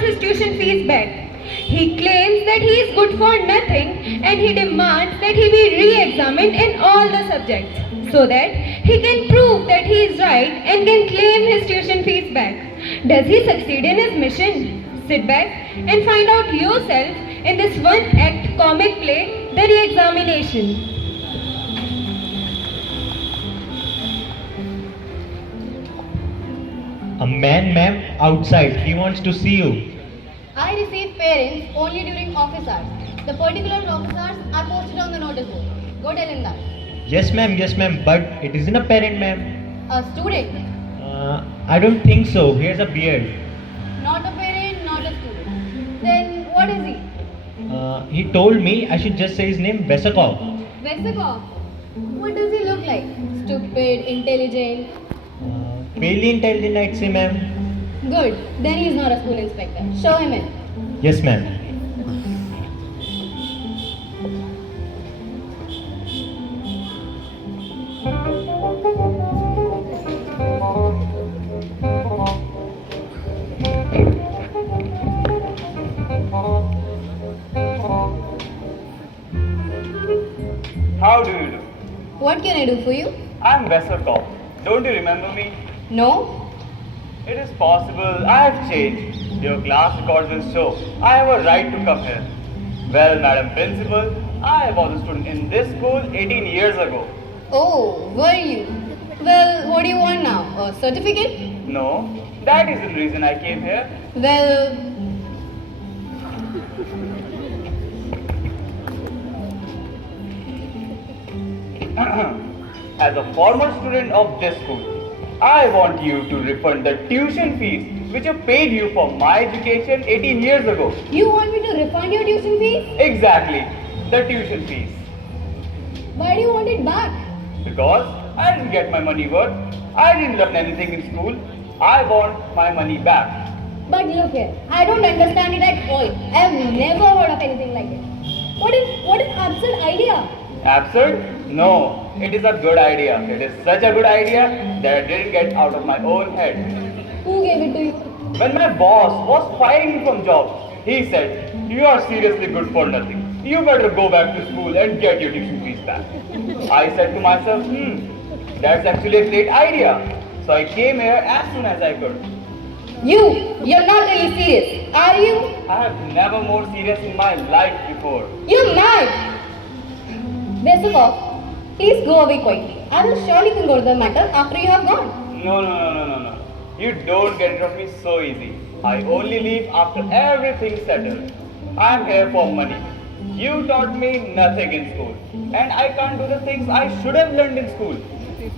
wants his tuition fees back. He claims that he is good for nothing and he demands that he be re-examined in all the subjects so that he can prove that he is right and can claim his tuition fees back. Does he succeed in his mission? Sit back and find out yourself in this one-act comic play, The Re-Examination. A man, ma'am, outside. He wants to see you. I receive parents only during office hours. The particular office hours are posted on the notice board. Go tell him that. Yes, ma'am, but it isn't a parent, ma'am. A student, I don't think so. He has a beard. not a parent, not a student. Then what is he? He told me I should just say his name, Vesakov. Vesakov. What does he look like? Stupid, intelligent. Fairly intelligent, I'd say, ma'am. Good. Then he is not a school inspector. Show him in. Yes, ma'am. How do you do? What can I do for you? I'm Vesakov. Don't you remember me? No? It is possible I have changed. Your class records will show I have a right to come here. Well, Madam Principal, I was a student in this school 18 years ago. Oh, were you? Well, what do you want now? A certificate? No, that isn't the reason I came here. Well, As a former student of this school, I want you to refund the tuition fees which I paid you for my education 18 years ago. you want me to refund your tuition fees? Exactly, the tuition fees. Why do you want it back? Because I didn't get my money worth. I didn't learn anything in school. I want my money back. But look here, I don't understand it at all. I have never heard of anything like it. What an absurd idea. Absurd? No, it is a good idea. It is such a good idea that I didn't get out of my own head. Who gave it to you? When my boss was firing me from job, he said, "You are seriously good for nothing. You better go back to school and get your tuition fees back." I said to myself, that's actually a great idea. So I came here as soon as I could. You're not really serious, are you? I have never more serious in my life before. You're mad! Vesakov, please go away quickly. I will surely conclude the matter after you have gone. No. You don't get rid of me so easy. I only leave after everything's settled. I am here for money. You taught me nothing in school. And I can't do the things I should have learned in school.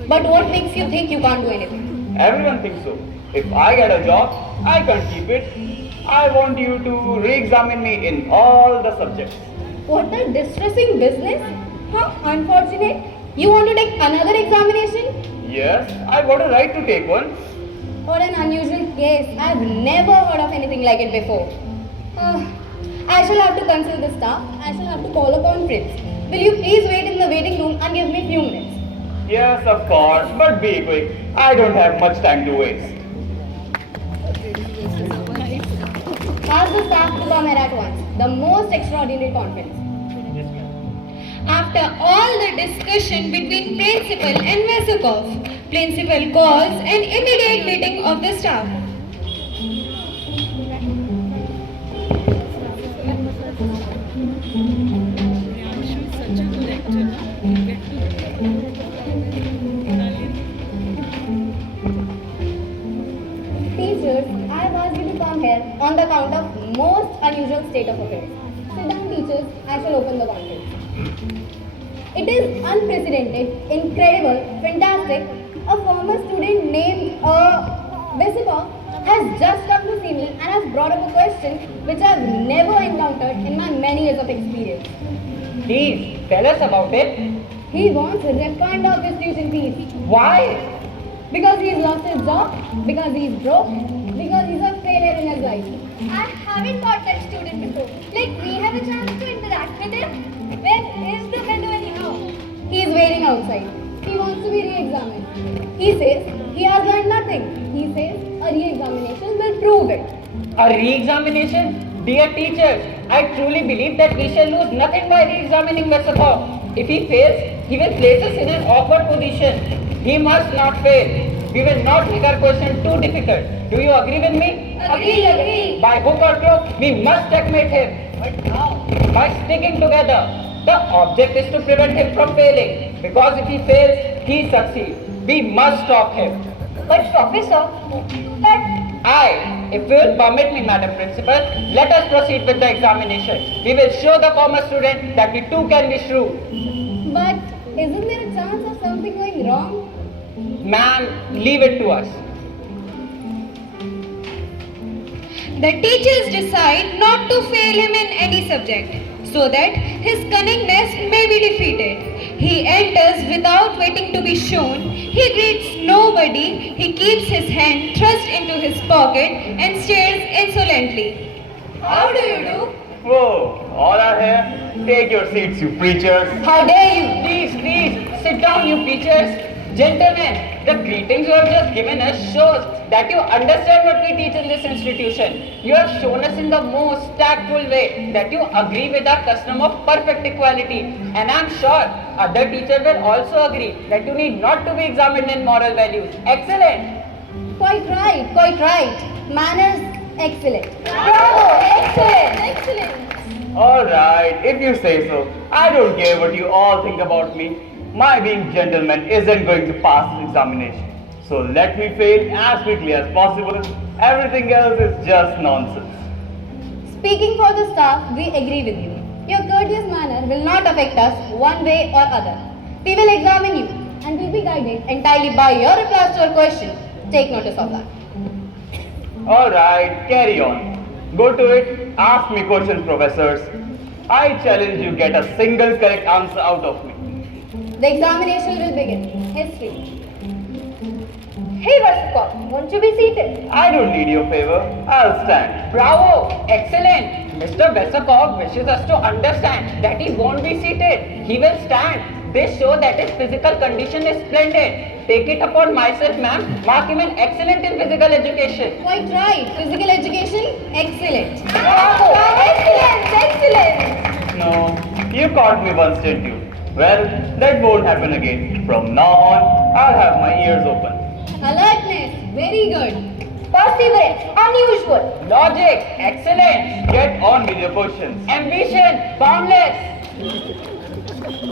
But what makes you think you can't do anything? Everyone thinks so. If I get a job, I can't keep it. I want you to re-examine me in all the subjects. What a distressing business. How unfortunate. You want to take another examination? Yes, I got a right to take one. What an unusual case. I've never heard of anything like it before. I shall have to consult the staff. I shall have to call a conference. Will you please wait in the waiting room and give me few minutes? Yes, of course, but be quick. I don't have much time to waste. Ask the staff to come here at once. The most extraordinary conference. After all the discussion between principal and Vesakov, principal calls an immediate meeting of the staff. Teachers, I have asked you to come here on the count of most unusual state of affairs. Sit down, teachers. I shall open the conference. It is unprecedented, incredible, fantastic. A former student named Vesakov has just come to see me and has brought up a question which I have never encountered in my many years of experience. Please, tell us about it. He wants a refund of his tuition fees. Why? Because he's lost his job, because he's broke, because he's a failure in his life. I haven't got that student before. Let me have a chance to interact with him. Where is the fellow anyhow? He's waiting outside. He wants to be re-examined. He says he has learned nothing. He says a re-examination will prove it. A re-examination? Dear teachers, I truly believe that we shall lose nothing by re-examining Vesakov. If he fails, he will place us in an awkward position. He must not fail. We will not make our question too difficult. Do you agree with me? Agree. By hook or crook, we must checkmate him. But how? By sticking together. The object is to prevent him from failing. Because if he fails, he succeeds. We must stop him. But Professor, that If you will permit me, Madam Principal, let us proceed with the examination. We will show the former student that we too can be shrewd. But isn't there a chance of something going wrong? Ma'am, leave it to us. The teachers decide not to fail him in any subject, so that his cunningness may be defeated. He enters without waiting to be shown. He greets nobody. He keeps his hand thrust into his pocket and stares insolently. how do you do? Whoa, all are here. Take your seats, you preachers. How dare you? Please, sit down, you teachers. Gentlemen, the greetings you have just given us shows that you understand what we teach in this institution. You have shown us in the most tactful way that you agree with our custom of perfect equality. And I am sure other teachers will also agree that you need not to be examined in moral values. Excellent. Quite right. Manners, excellent. Bravo! Excellent! Alright, if you say so. I don't care what you all think about me. My being gentleman isn't going to pass this examination. So let me fail as quickly as possible. Everything else is just nonsense. Speaking for the staff, we agree with you. Your courteous manner will not affect us one way or other. We will examine you and will be guided entirely by your replies to our question. Take notice of that. Alright, carry on. Go to it. Ask me questions, professors. I challenge you get a single correct answer out of me. The examination will begin. History. Hey Vasco, won't you be seated? I don't need your favor. I'll stand. Bravo! Excellent! Mr. Vesakov wishes us to understand that he won't be seated. He will stand. This shows that his physical condition is splendid. Take it upon myself, ma'am. Mark him an excellent in physical education. Quite right. Physical education, excellent. Bravo! Excellent! No, you caught me once, didn't you? Well, that won't happen again. From now on, I'll have my ears open. Alertness, very good. Perseverance, unusual. Logic, excellent. Get on with your questions. Ambition, boundless.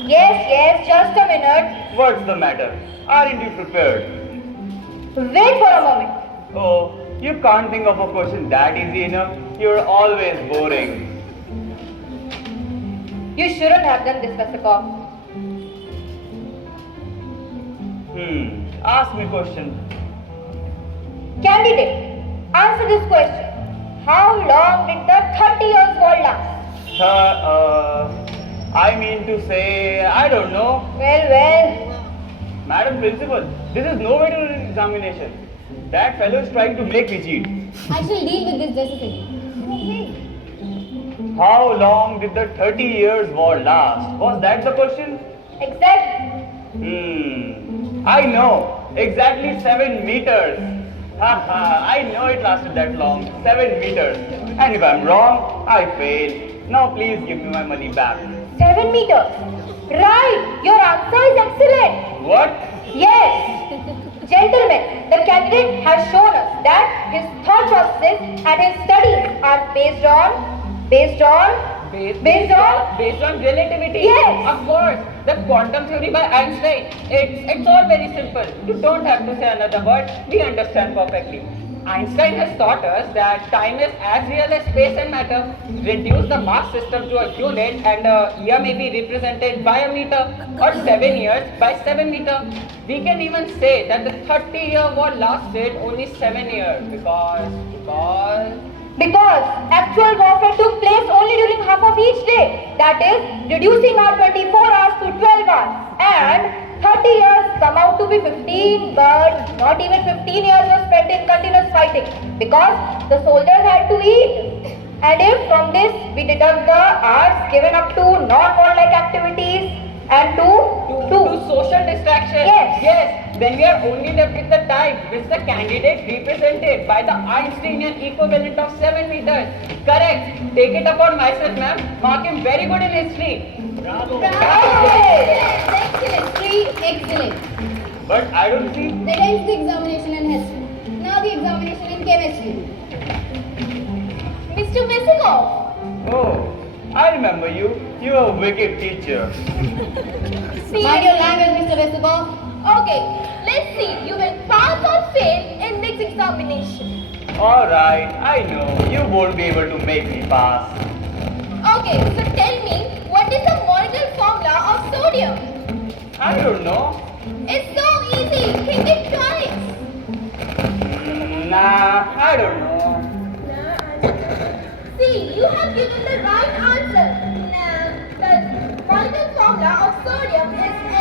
Yes, just a minute. What's the matter? Aren't you prepared? Wait for a moment. Oh, you can't think of a question that easy enough? You're always boring. You shouldn't have done this, Vasco. Ask me a question. Candidate, answer this question. How long did the 30 years war last? I mean to say, I don't know. Well. Madam Principal, this is no way to an examination. That fellow is trying to make me cheat. I shall deal with this just a second. How long did the 30 years war last? Was that the question? Exactly. I know. Exactly 7 meters. I know it lasted that long. 7 meters. And if I'm wrong, I fail. Now please give me my money back. 7 meters. Right. Your answer is excellent. What? Yes. Gentlemen, the candidate has shown us that his thought process and his studies are based on relativity. Yes. Of course. The quantum theory by Einstein. It's all very simple. You don't have to say another word. We understand perfectly. Einstein has taught us that time is as real as space and matter. Reduce the mass system to a unit and a year may be represented by a meter or 7 years by 7 meter. We can even say that the 30-year war lasted only 7 years because actual warfare took place only during half of each day. That is, reducing our 24 hours to 12 hours. And 30 years come out to be 15, but not even 15 years were spent in continuous fighting because the soldiers had to eat. And if from this we deduct the hours given up to non-warlike activities And To social distraction. Yes. Yes. Then we are only left with the time which the candidate represented by the Einsteinian equivalent of 7 meters. Correct. Take it upon myself, ma'am. Mark him very good in history. Excellent. Three, excellent. But I don't see. That ends the examination in history. Now the examination in chemistry. Mr. Vesikov. Oh, I remember you. You were a wicked teacher. Mind your language, Mr. Vesikov. Okay, let's see. You will pass or fail in next examination. Alright, I know. You won't be able to make me pass. Okay, so tell me, what is the molecular formula of sodium? I don't know. It's so easy. Think it twice. Nah, I don't know. See, you have given the right answer. Now, the molecular formula of sodium is Na.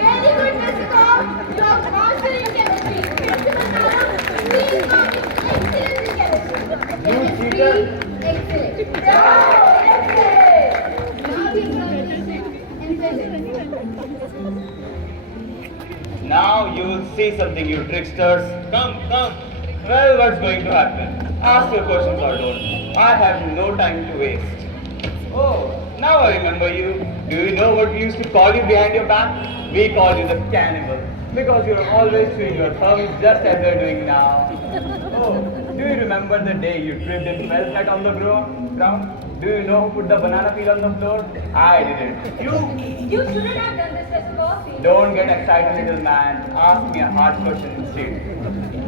Very good, Mr. Cobb. You are master in chemistry. Principal Madam, please mark it. Excellent in chemistry. You cheater. Excellent. Bravo! Excellent! Now the examination in physics. Now you will see something, you tricksters. Come. Well, what's going to happen? Ask your questions or don't. I have no time to waste. Oh, now I remember you. Do you know what we used to call you behind your back? We call you the cannibal. Because you're always chewing your thumbs just as you're doing now. Oh, do you remember the day you tripped and fell flat on the ground? Do you know who put the banana peel on the floor? I didn't. You? You shouldn't have done this, Mr. Coffee. Don't get excited, little man. Ask me a hard question instead.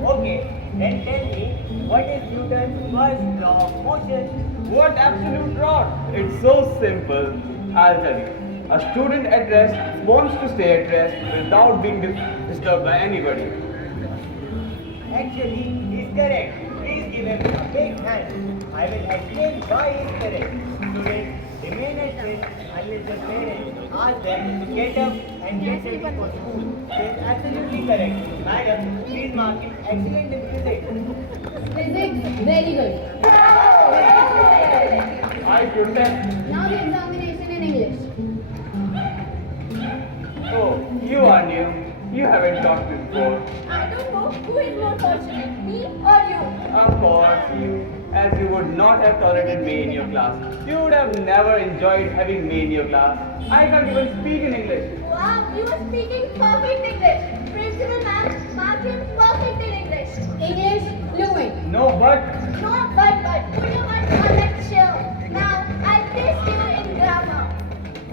Okay, then tell me, what is Newton's first law of motion? What absolute rot! It's so simple. I'll tell you. A student at rest wants to stay at rest without being disturbed by anybody. Actually, he's correct. Please give him a big hand. I will explain why he's correct. Students remain at rest unless the parents ask them to get up and get ready for school. He is absolutely correct. Madam, please mark it excellent in physics. Physics, very good. I should have. Now the examination in English. Oh, you are new. You haven't talked before. I don't know who is more fortunate, me or you. Of course, you. As you would not have tolerated me in your class. You would have never enjoyed having me in your class. I can't even speak in English. Wow, you are speaking perfect English. Principal ma'am, mark him perfect in English. English, fluent. No, but No, but, put your words on that show. Now, I'll test you in grammar.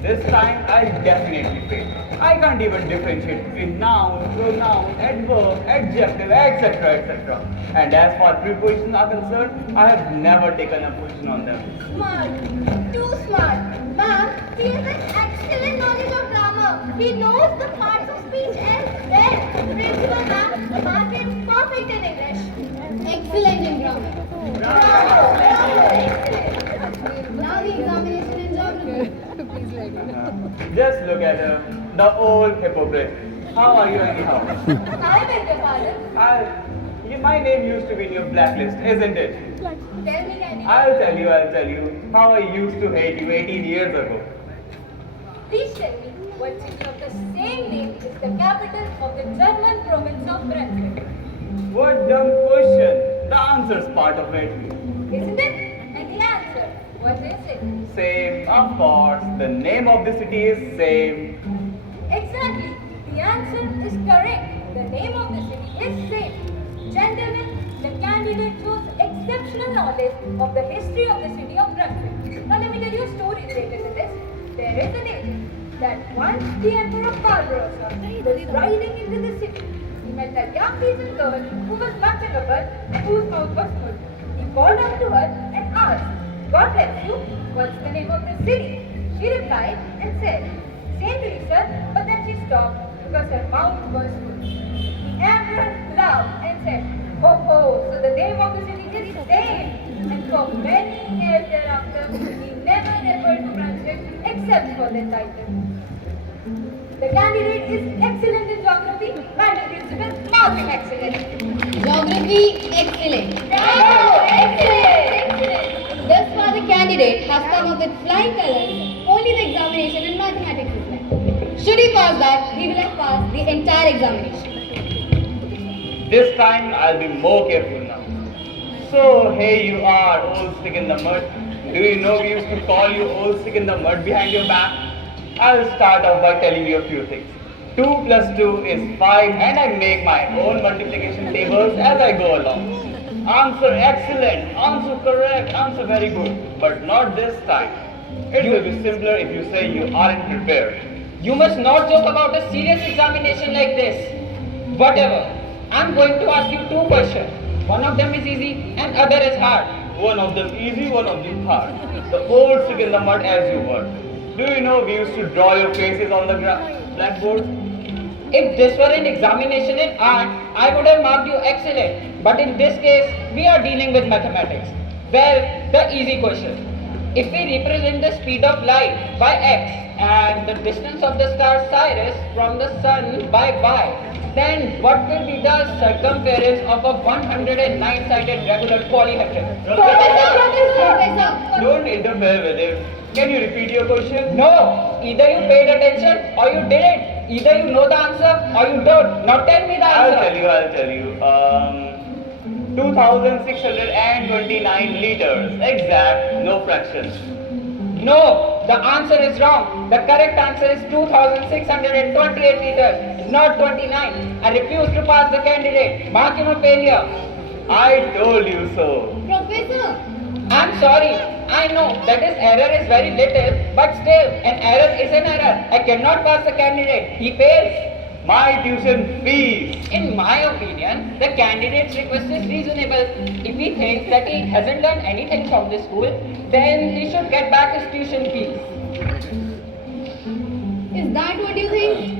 this time I'll definitely fail. I can't even differentiate between noun, pronoun, adverb, adjective, etc. etc. And as far as prepositions are concerned, I have never taken a position on them. Smart. Too smart. Ma'am, he has an excellent knowledge of grammar. He knows the parts of speech as well. Principal ma'am, mark him perfect in English. Excellent in grammar. Bravo! Excellent. Now the examination in geography. Just look at her, the old hypocrite. How are you anyhow? I beg your pardon. My name used to be in your blacklist, isn't it? Tell me, Candy. I'll tell you how I used to hate you 18 years ago. Please tell me what city of the same name is the capital of the German province of Brunswick. What dumb question. The answer's part of it. Isn't it? And the answer, what is it? Same, of course. The name of the city is same. Exactly. The answer is correct. The name of the city is same. Gentlemen, the candidate shows exceptional knowledge of the history of the city of Brunswick. Now let me tell you a story related to this. There is a day that once the Emperor Barbarossa was riding into the city. He met a young peasant girl who was munching a bud and whose mouth was full. He called up to her and asked, "God bless you, what's the name of this city?" She replied and said, "Same to you, sir," but then she stopped because her mouth was full. The emperor laughed and said, "Oh, so the name of the city is same." And for many years thereafter, he never referred to Brunswick except for the title. The candidate is excellent in geography, Madam Principal, mark him excellent. Geography, excellent. Bravo! Excellent! Thus far the candidate has come up with flying colors. Only the examination in mathematics Should he pass that, he will have passed the entire examination. This time I'll be more careful now. So, hey you are, old stick in the mud. Do you know we used to call you old stick in the mud behind your back? I'll start off by telling you a few things. 2 plus 2 is 5 and I make my own multiplication tables as I go along. Answer excellent, answer correct, answer very good. But not this time. It will be simpler if you say you aren't prepared. You must not joke about a serious examination like this. Whatever. I'm going to ask you 2 questions. One of them is easy and other is hard. One of them easy, one of them hard. The old stick in the mud as you were. Do you know we used to draw your faces on the blackboard? If this were an examination in art, I would have marked you excellent. But in this case, we are dealing with mathematics. Well, the easy question. If we represent the speed of light by x and the distance of the star Sirius from the sun by y, then what will be the circumference of a 109-sided regular polyhedron? Don't interfere with him. Can you repeat your question? No, either you paid attention or you didn't. Either you know the answer or you don't. Now tell me the answer. I'll tell you. 2,629 liters. Exact, no fractions. No, the answer is wrong. The correct answer is 2,628 liters, not 29. I refuse to pass the candidate. Mark him a failure. I told you so. Professor, I'm sorry. I know that his error is very little, but still, an error is an error. I cannot pass the candidate. He fails. My tuition fees. In my opinion, the candidate's request is reasonable. If he thinks that he hasn't done anything from this school, then he should get back his tuition fees. is that what you think?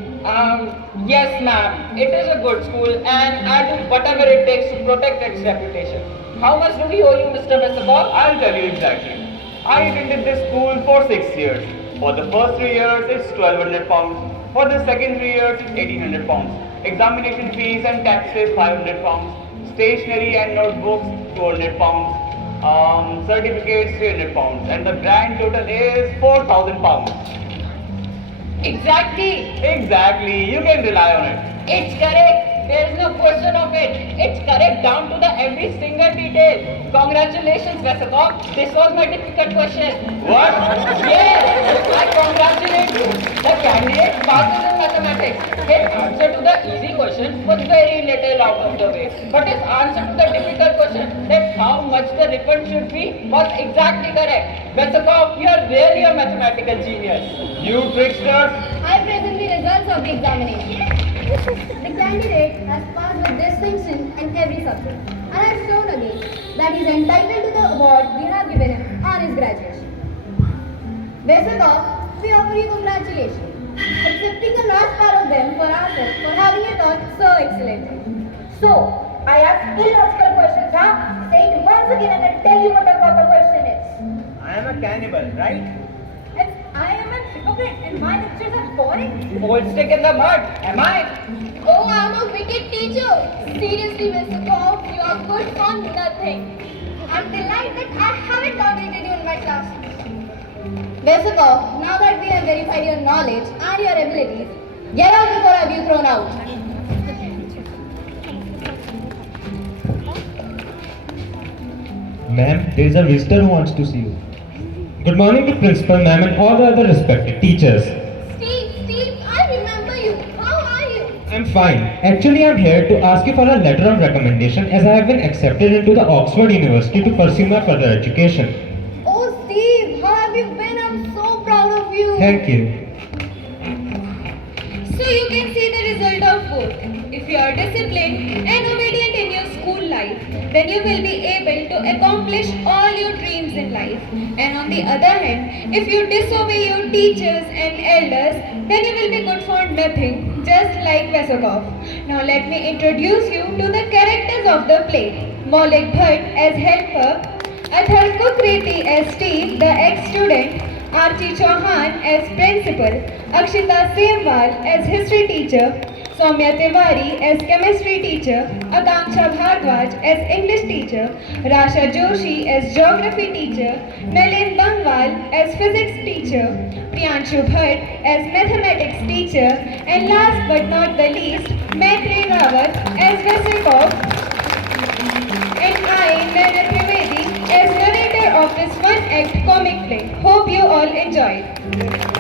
Yes, ma'am. It is a good school, and I do whatever it takes to protect its reputation. How much do we owe you, Mr. Westergaard? I'll tell you exactly. I attended this school for 6 years. For the first 3 years, it's 1,200 pounds. For the second 3 years, it's 1,800 pounds. Examination fees and taxes, 500 pounds. Stationery and notebooks, 200 pounds. Certificates, 300 pounds. And the grand total is 4,000 pounds. Exactly. Exactly. You can rely on it. It's correct. There is no question of it. It's correct down to the every single detail. Congratulations, Westergaard. This was my difficult question. What? Yes, I congratulate you. The candidate passes in mathematics. His answer to the easy question was very little out of the way. But his answer to the difficult question, that how much the refund should be, was exactly correct. Westergaard, you are really a mathematical genius. You tricksters. I present the results of the examination. The candidate has passed with distinction in every subject and has shown again that he is entitled to the award we have given him on his graduation. Westergaard, we offer you congratulations, accepting a large part of them for ourselves for having a thought so excellently. So, I ask illogical questions, huh? Say it once again and then tell you what the proper question is. I am a cannibal, right? And I am an hypocrite and my lectures are boring. Old stick in the mud, am I? Oh, I'm a wicked teacher. Seriously, Mr. Cobb, you are good for nothing. I'm delighted I haven't tolerated you in my class. Mr. Cobb, now that we have verified your knowledge and your abilities, get out before I be thrown out. Ma'am, there is a visitor who wants to see you. Good morning to principal, ma'am, and all the other respected teachers. Steve, I remember you. How are you? I'm fine. Actually, I'm here to ask you for a letter of recommendation as I have been accepted into the Oxford University to pursue my further education. Oh, Steve, how have you been? I'm so proud of you. Thank you. So you can see the result of both. If you are disciplined and obedient in your school life, then you will be able to accomplish all your dreams in life. And on the other hand, if you disobey your teachers and elders, then you will be good for nothing, just like Vesakov. Now let me introduce you to the characters of the play. Maulik Bhatt as helper, Athar Kukreti as Steve, the ex-student, Archie Chauhan as principal, Akshita Semwal as history teacher, Soumya Tiwari as chemistry teacher, Akanksha Bhardwaj as English teacher, Rasha Joshi as geography teacher, Nalin Bangwal as physics teacher, Priyanshu Bhatt as mathematics teacher, and last but not the least, Maitri Rawat as Vesikov, and I, Naina Trivedi, as narrator of this one-act comic play. Hope you all enjoyed.